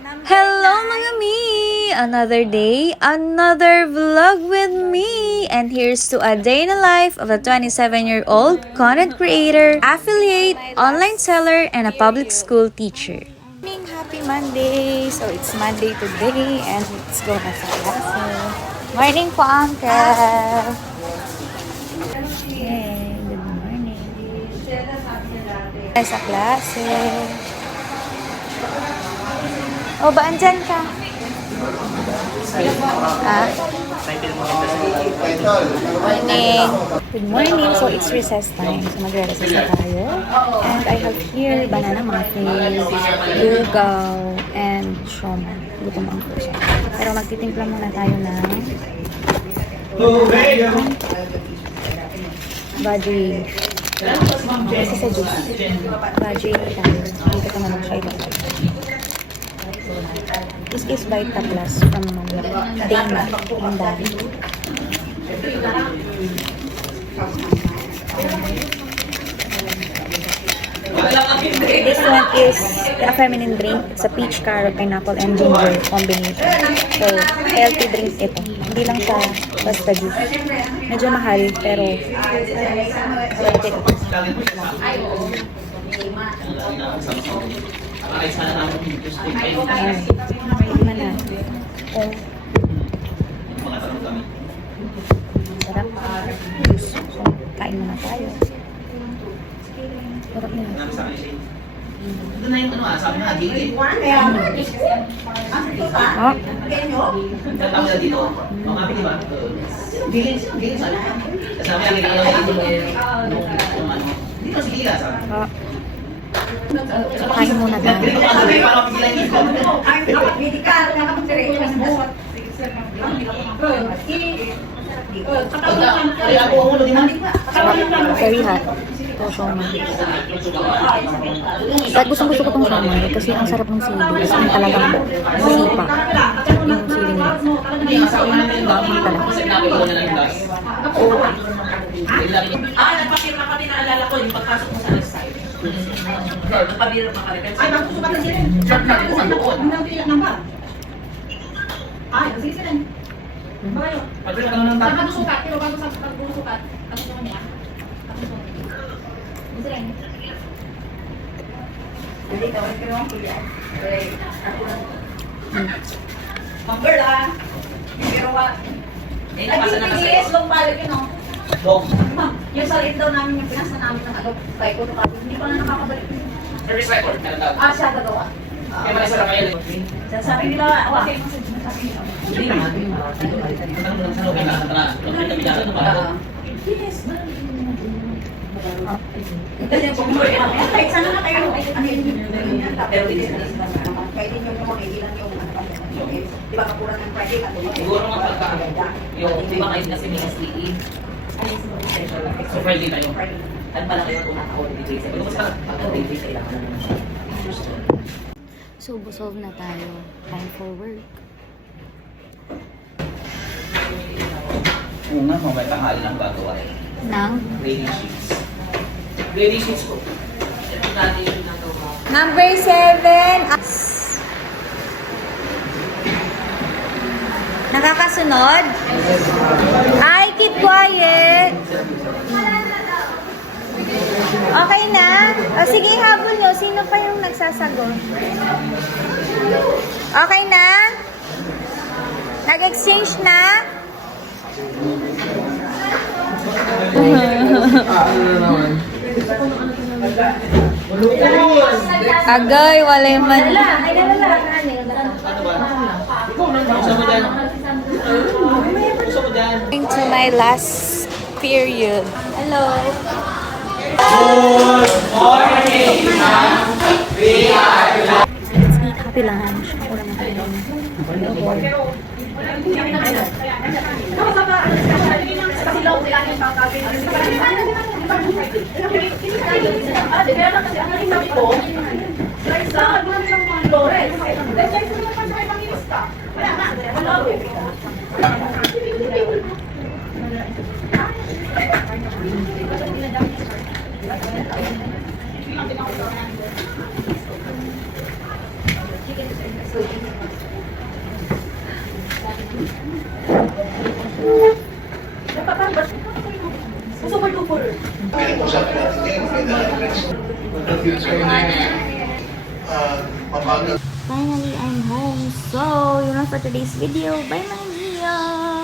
Hello mga me! Another day, another vlog with me! And here's to a day in the life of a 27-year-old content creator, affiliate, online seller, and a public school teacher. Happy Monday! So it's Monday today and let's go na sa klase. Morning po, Uncle! Hey, good morning. Sa klase. O, ba andyan ka? Morning. Good morning. So, it's recess time. So, magre-recess na tayo. And I have here banana muffins, lugaw, and shoma. Gutom ang first. Pero magtitimpla muna tayo ng Baji. Kasi sa juice. Baji tayo. Dito ko naman siya ilagay. This is Vita Plus from Dana. This one is a feminine drink. It's a peach, carrot, pineapple, and ginger combination. So, healthy drink ito. Hindi lang siya basta juice. Medyo mahal, pero worth it. Tikman na. Sarap. So, kain muna tayo. Sarap na. Ito na yung sabi na, gigit. Tatawag na dito. Makapit diba? Gigit sana. Sabi na, gigit dito si Gila, sabi. Kain muna tayo. Very hot. Ito, shoma. Kahit gusto ko itong shoma kasi ang sarap ng sili. Kasi yung talagang masipa. Yung sili niya. Yung talaga. Nagpapirma kami na alala ko yung pagpasok mo sa other side. Nagpapirma kami. Ay, magsusukat na sila. Magsusukat na po. Ay, sige sila. Bayo. Pagpirma ka naman ng bago sukat. Pero bago sa pagbusukat, tapos naman niya. Tapos naman. Sila. Hindi ka, wala ka naman kuya. Mag-girl ah. Pero what? Ay, tigilis, long balik yun o. Dog. Yung sa liit daw namin yung pinasa namin ng ano, record na kami. Hindi pa na nakakabalik. Service record. Siya gagawa. Kaya pala sarap kayo. Sabi nila, okay, sabi nila. Hindi naman. Sa loob na. Yes, kasi yung pumuli. Kahit sana na kayo. Pero hindi sila. Kahit hindi yung makikilan yung di ba kapuran ng Friday at Siguro nga pagka yung di ba kayo kasi may SDE. So Friday tayo. At pala kayo kung naka-holiday. Sabi ko mas pagka-holiday kailangan na naman siya. So, busog na tayo. Time for work. Una, mamay tanghali ng gagawa. Nang? Lady sheets. Lady sheets po. Ito natin yung nagawa. Number 7. Nakakasunod? Ay, keep quiet. Okay na? O sige, habol nyo. Sino pa yung nagsasagot? Okay na? Nag-exchange na? Agay, walay man. Going to my last period. Hello. Good morning, ma'am. We are Let's eat happy lunch. Wala na tayo. Pinag-usapan natin ngayon, may dalang risk. Mabagal. Finally, I'm home. So, yun lang for today's video. Bye, my Mia!